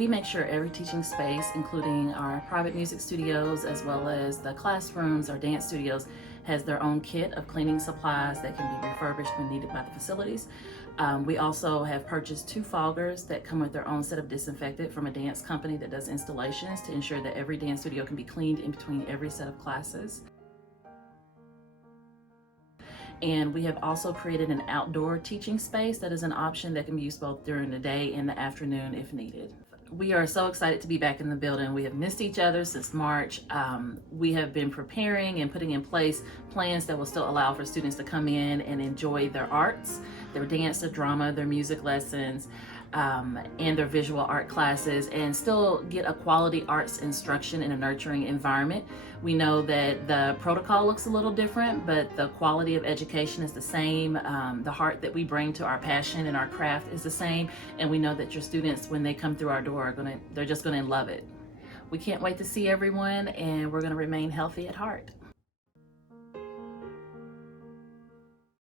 We make sure every teaching space, including our private music studios as well as the classrooms or dance studios, has their own kit of cleaning supplies that can be refurbished when needed by the facilities. We also have purchased 2 foggers that come with their own set of disinfectant from a dance company that does installations to ensure that every dance studio can be cleaned in between every set of classes. And we have also created an outdoor teaching space that is an option that can be used both during the day and the afternoon if needed. We are so excited to be back in the building. We have missed each other since March. We have been preparing and putting in place plans that will still allow for students to come in and enjoy their arts, their dance, their drama, their music lessons, and their visual art classes, and still get a quality arts instruction in a nurturing environment. We know that the protocol looks a little different, but the quality of education is the same. The heart that we bring to our passion and our craft is the same, and we know that your students, when they come through our door, they're just gonna love it. We can't wait to see everyone, and we're gonna remain healthy at heart.